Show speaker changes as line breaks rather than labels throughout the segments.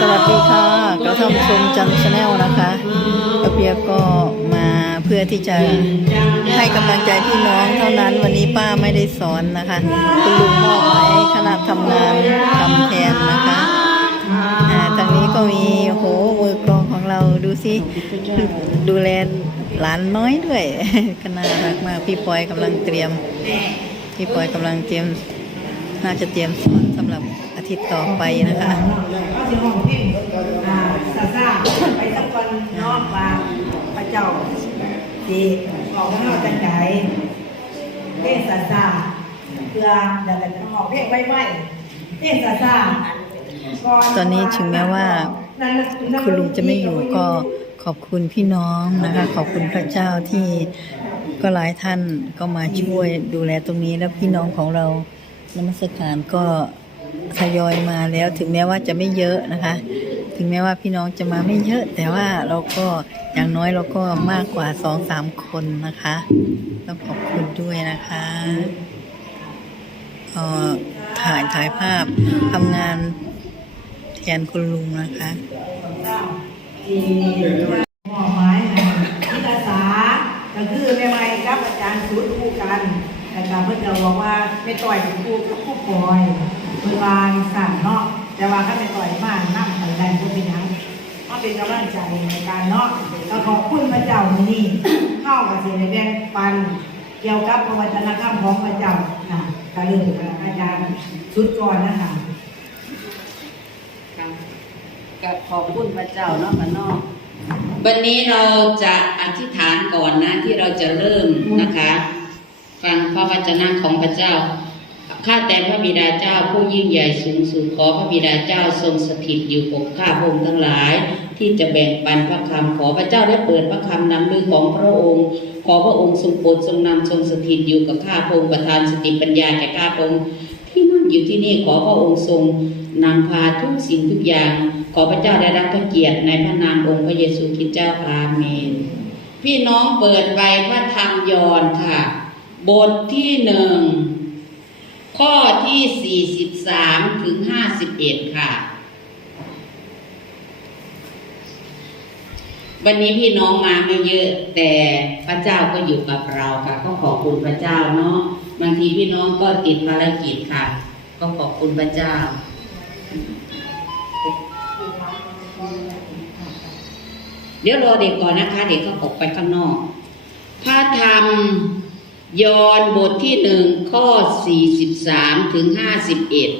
สวัสดีค่ะกระทำชมจันชาแนลนะคะกระเปียก็มาเพื่อที่จะให้กำลังใจพี่น้องเท่านั้น วันนี้ป้าไม่ได้สอนนะคะคุณลุงมอบหมายให้คณะทำงานทำแทนนะคะอ่าทางนี้ก็มีโหมือกลองของเราดูสิดูแลหลานน้อยด้วยก็น่ารักมากพี่ปอยกำลังเตรียม พี่ปอยกำลังเตรียม น่าจะเตรียมสอนสำหรับ ทิตย์ต่อไปนะคะ
ก็สิห้องเพลงอ่าซาซาไปสักวันเนาะว่าพระเจ้าสิออกมาเฮาจังไดเพลงซาซาเพื่อเดี๋ยวจะออกเพลงไว้ๆเพลงซาซาก่
ตอนนี้ถึงแม้ว่าคุณลุงจะไม่อยู่ก็ขอบคุณพี่น้องนะคะ ขอบคุณพระเจ้าที่ก็หลายท่านก็มาช่วยดูแลตรงนี้แล้วพี่น้องของเรานมัสการก็ ทยอยมาแล้วถึงแม้ว่าจะไม่เยอะนะคะ ถึงแม้ว่าพี่น้องจะมาไม่เยอะ แต่ว่าเราก็อย่างน้อยเราก็มากกว่าสองสามคนนะคะต้องขอบคุณด้วยนะคะออถ่ายถ่ายภาพทำงานแทนคุณลุงนะคะ
หมอไม้นะที่ภาก็คือแม่ไม้กับอาจารย์สุดคู่กันอาจารย์เพิ่นจะบอกว่าไม่ต่อยกับคู่กับคู่ปอย เพิ่นว่าสั่นเนาะแต่ว่าถ้าไม่ต่อยมากนั่งไปได้ก็เป็นยังก็เป็นกำลังใจในการเนาะก็ขอบคุณพระเจ้ามือนี้เข้ากับเสียในแบ่งปัน เกี่ยวกับพระวจนะคำของพระเจ้านะก็เริ่มกับอาจารย์สุดก่อนนะคะ
กับขอบคุณพระเจ้าเนาะกันเนาะวันนี้เราจะอธิษฐานก่อนนะที่เราจะเริ่มนะคะ ฟังพระวจนะของพระเจ้า ข้าแต่พระบิดาเจ้าผู้ยิ่งใหญ่สูงสุดขอพระบิดาเจ้าทรงสถิตอยู่กับข้าพงค์ทั้งหลาย ที่จะแบ่งปันพระคำขอพระเจ้าได้เปิดพระคำนำมือของพระองค์ ขอพระองค์ทรงโปรดทรงนำทรงสถิตอยู่กับข้าพงค์ประทานสติปัญญาแก่ข้าพงค์ที่นั่งอยู่ที่นี่ขอพระองค์ทรงนำพาทุกสิ่งทุกอย่าง ขอพระเจ้าได้รับพระเกียรติในพระนามองค์พระเยซูคริสต์เจ้าอาเมน พี่น้องเปิดใบพระธรรมยอห์นค่ะ บทที่หนึ่ง ข้อที่ 43 ถึง 51 ค่ะ วันนี้พี่น้องมาไม่เยอะ แต่พระเจ้าก็อยู่กับเราค่ะก็ขอบคุณพระเจ้าเนาะบางทีพี่น้องก็ติดภารกิจค่ะ ก็ขอบคุณพระเจ้า เดี๋ยวรอเด็กก่อนนะคะ เด็กก็ออกไปข้างนอก พระธรรม ยอนบทที่หนึ่งข้อสี่สิบสามถึงห้าสิบเอ็ด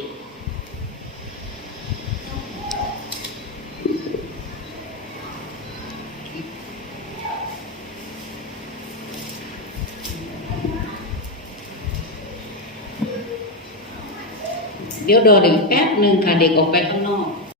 เดี๋ยวรอเด็กแป๊บหนึ่งค่ะเด็กออกไปข้างนอก